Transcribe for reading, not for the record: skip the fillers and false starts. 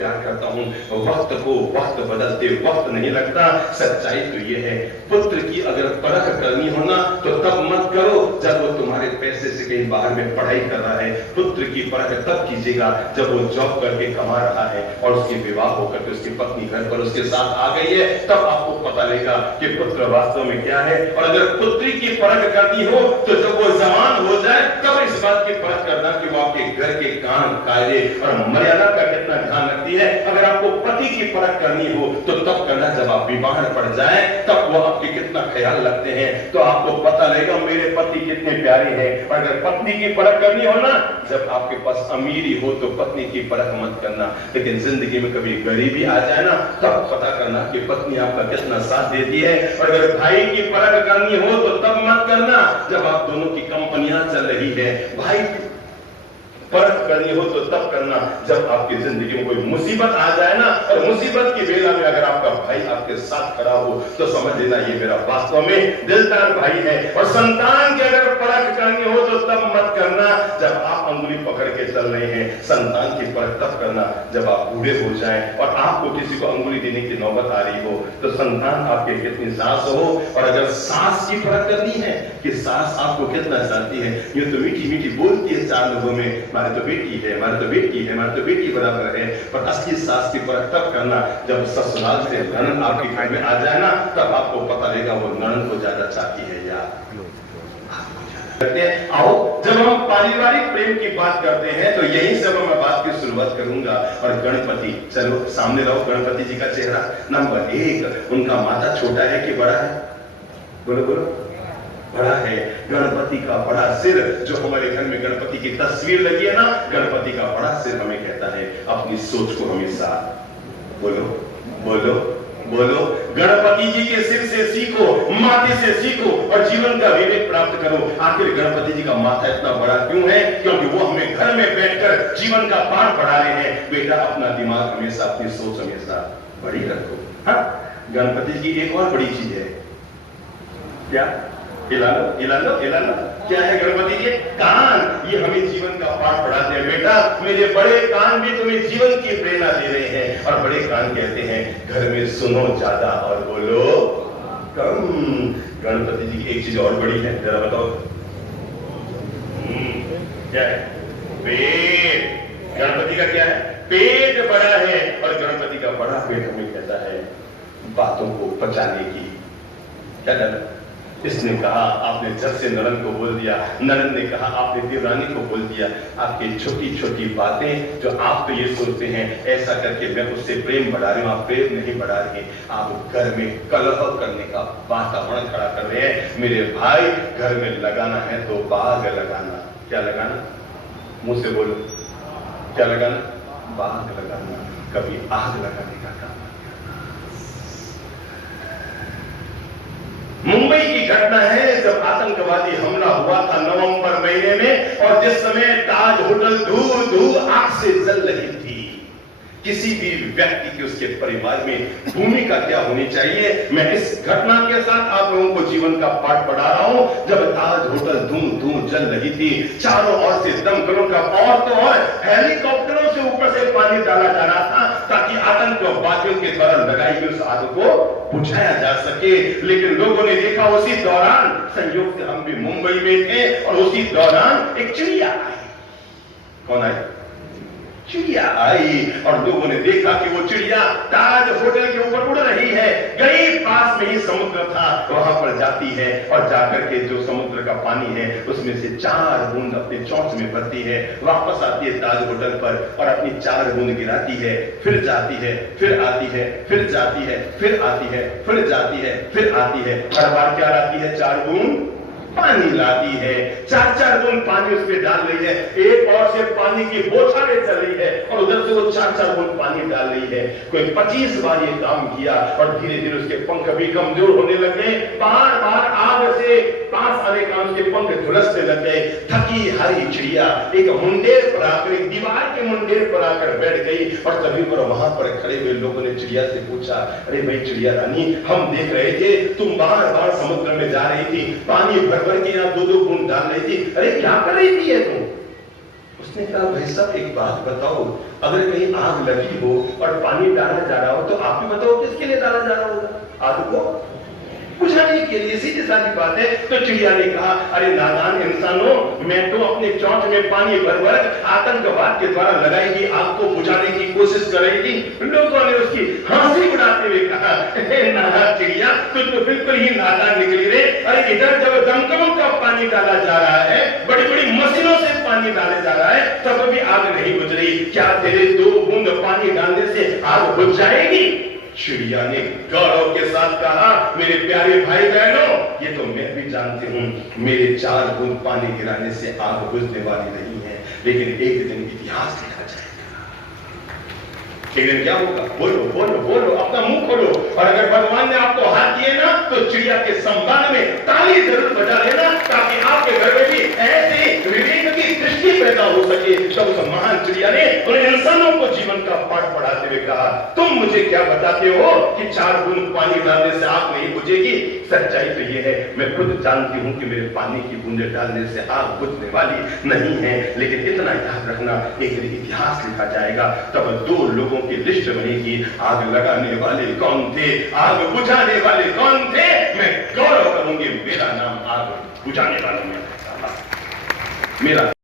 प्यार करता हूं, वक्त को वक्त बदलते वक्त नहीं लगता। सच्चाई तो ये है, पुत्र की अगर परख करनी हो ना तो तब मत करो जब वो तुम्हारे पैसे से कहीं बाहर में पढ़ाई कर रहा है। पुत्र की परख तब कीजिएगा जब वो जॉब करके कमा रहा है और उसकी विवाह होकर के उसकी पत्नी घर पर उसके साथ आ गई है, तब आपको पता लगेगा कि पुत्र वास्तव में क्या है। और अगर पुत्री की परख करनी हो तो जब वो जवान हो जाए तब इस बात की परख करना कि वो आपके घर के काम कायदे और मर्यादा का कितना ध्यान रखती है। अगर आपको पति की परख करनी हो तो तब करना जब आप बीमार पड़ जाए, तब वो आपके कितना ख्याल रखते हैं, तो आपको पता लगेगा मेरे पति कितने प्यारे हैं। और अगर पत्नी की परख करनी हो ना, जब आपके पास अमीरी हो तो पत्नी की परख मत करना, लेकिन जिंदगी में कभी गरीबी आ जाए ना तब पता करना कि पत्नी आपका कितना साथ देती है। और अगर भाई की परख करनी हो तो तब मत करना जब आप दोनों की कंपनियां चल रही है। भाई परख करनी हो तो तब करना जब आपकी जिंदगी में कोई मुसीबत आ जाए ना, और मुसीबत की बेला में अगर आपका भाई आपके साथ खड़ा हो तो समझ लेना ये मेरा वास्तव में दिलदार भाई है। और संतान की अगर परख करनी हो तो तब मत करना जब आप अंगुली पकड़ के चल रहे हैं। संतान की परख तब करना जब आप बूढ़े हो जाएं और आपको किसी को अंगुली देने की नौबत आ रही हो। तो संतान आपके कितनी सास हो, और अगर सास की परख करनी है कि सास आपको कितना चाहती है, ये तो मीठी मीठी बोलती है चार लोगों में, हमारी तो बेटी है, हमारी तो बेटी है, हमारी तो बेटी बराबर है। पर असली सास की परख तब करना जब ससुराल से ननद आपके घर में आ जाए ना, तब आपको पता लगेगा वो ननद को ज्यादा चाहती है या करते हैं। आओ जब हम पारिवारिक प्रेम की बात करते हैं तो यही से मैं बात की शुरुआत करूंगा। और गणपति, चलो सामने रहो, गणपति जी का चेहरा। नंबर 1, उनका माथा छोटा है कि बड़ा है? बोलो बोलो, बड़ा है। गणपति का बड़ा सिर, जो हमारे घर में गणपति की तस्वीर लगी है ना, गणपति का बड़ा सिर हमें कहता है अपनी सोच को हमेशा, बोलो बोलो बोलो, गणपति जी के सिर से सीखो, माथे से सीखो और जीवन का विवेक प्राप्त करो। आखिर गणपति जी का माथा इतना बड़ा क्यों है? क्योंकि वो हमें घर में बैठकर जीवन का पाठ पढ़ा रहे हैं। बेटा अपना दिमाग हमेशा, अपनी सोच हमेशा बड़ी रखो। हाँ, गणपति जी की एक और बड़ी चीज है, क्या? हिला लो हिला लो हिला लो। क्या है गणपति के? कान। ये हमें जीवन का पाठ पढ़ाते हैं। बेटा मेरे बड़े कान भी तुम्हें जीवन की प्रेरणा दे रहे हैं। और बड़े कान कहते हैं घर में सुनो ज्यादा और बोलो कम। गणपति जी की एक चीज और बड़ी है, जरा बताओ क्या है? पेट। गणपति का क्या है? पेट बड़ा है। और गणपति का बड़ा पेट हमें कहता है बातों को पचाने की। क्या कहता है? इसने कहा आपने झट से ननद को बोल दिया, ननद ने कहा आपने देवरानी को बोल दिया। आपकी छोटी छोटी बातें जो आप तो ये सोचते हैं ऐसा करके मैं उससे प्रेम बढ़ा रही हूं, आप प्रेम नहीं बढ़ा रहे, आप घर में कलह करने का वातावरण खड़ा कर रहे हैं। मेरे भाई, घर में लगाना है तो बाग लगाना। क्या लगाना? मुंह से बोलो, क्या लगाना? बाग लगाना, कभी आग लगाने का काम। मुंबई की घटना है जब आतंकवादी हमला हुआ था नवंबर महीने में, और जिस समय ताज होटल धूल धूल आग से जल रही थी। किसी भी व्यक्ति की, उसके परिवार में भूमिका क्या होनी चाहिए, मैं इस घटना के साथ आप लोगों को जीवन का पाठ पढ़ा रहा हूं। जब ताज होटल धूम धूम जल रही थी, चारों ओर से दमकलों का और तो और हेलीकॉप्टरों से ऊपर से पानी डाला जा रहा था ताकि आतंकवादियों के द्वारा लगाई गई उस आग को बुझाया जा सके। लेकिन लोगों ने देखा उसी दौरान, संयोग से हम भी मुंबई में थे, और उसी दौरान एक चिड़िया आई। कौन आई? चिड़िया आई। और लोगों ने देखा कि वो चिड़िया ताज होटल के ऊपर उड़ रही है। गई, पास में ही समुद्र था, वहां पर जाती है और जाकर के जो समुद्र का पानी है उसमें से 4 बूंद अपने चोंच में भरती है, वापस आती है ताज होटल पर और अपनी 4 बूंद गिराती है, फिर जाती है, फिर आती है, फिर जाती है, फिर आती है, फिर जाती है, फिर आती है। हर बार क्या लाती है? 4 बूंद पानी लाती है। 4-4 बूंद पानी उसमें डाल रही है। एक और से पानी की बौछारें चल रही है और उधर से वो 4-4 बूंद पानी डाल रही है। कोई 25 बार ये काम किया और धीरे धीरे उसके पंख भी कमजोर होने लगे। बार बार आग से पास आने का उसके पंख झुलसने लग गए। थकी हारी चिड़िया एक मुंडेर पर आकर, एक दीवार के मुंडेर पर आकर बैठ गई। और तभी पर वहां पर खड़े हुए लोगों ने चिड़िया से पूछा, अरे भाई चिड़िया रानी, हम देख रहे थे तुम बार बार समुद्र में जा रही थी, पानी भर भर के यहाँ 2-2 बूंद डाल रही थी, अरे क्या कर रही थी ये तुम? उसने कहा भाई साहब एक बात बताओ, अगर कहीं आग लगी हो और पानी डाला जा रहा हो तो आप भी बताओ किसके लिए डाला जा रहा होगा? आग को बुझाने के लिए, सीधी साधी बात है। तो चिड़िया ने कहा अरे नादान इंसानों, मैं तो अपने चोंच में पानी भर आतंकवाद के द्वारा लगाई गई आग को बुझाने की कोशिश करेगी। लोगों ने उसकी हंसी उड़ाते हुए कहा नादान चिड़िया, तू तो बिल्कुल ही नादान निकली रे। अरे इधर जब दमकलों का पानी डाला जा रहा है, बड़ी बड़ी मशीनों से पानी डाले जा रहा है, तब भी आग नहीं बुझ रही। क्या तेरे 2 बूंद पानी डालने से आग बुझ जाएगी? चिड़िया ने गौरव के साथ कहा मेरे प्यारे भाई बहनों, ये तो मैं भी जानती हूं, मेरे 4 बूंद पानी गिराने से आग बुझने वाली नहीं है, लेकिन एक दिन इतिहास लिखा जाएगा। एक दिन क्या होगा? बोलो बोलो बोलो, अपना मुंह खोलो। और अगर भगवान ने आपको हाथ दिए ना तो चिड़िया के सम्मान में ताली जरूर बजा लेना, ताकि आपके घर में भी ऐसे विवेक की दृष्टि पैदा हो सके। तब उस महान चिड़िया ने उन इंसानों को जीवन का पाठ पढ़ाते हुए कहा तुम मुझे क्या बताते हो कि 4 बूंद पानी डालने से आग नहीं बुझेगी? सच्चाई तो यह है, मैं खुद जानती हूं कि मेरे पानी की बूंदे डालने से आग बुझने वाली नहीं है, लेकिन इतना याद रखना एक दिन इतिहास लिखा जाएगा, तब 2 लोगों की लिस्ट बनेगी। आग लगाने वाले कौन थे, आग बुझाने वाले कौन थे? मैं गौरव करूंगी मेरा नाम आग बुझाने वालों में मेरा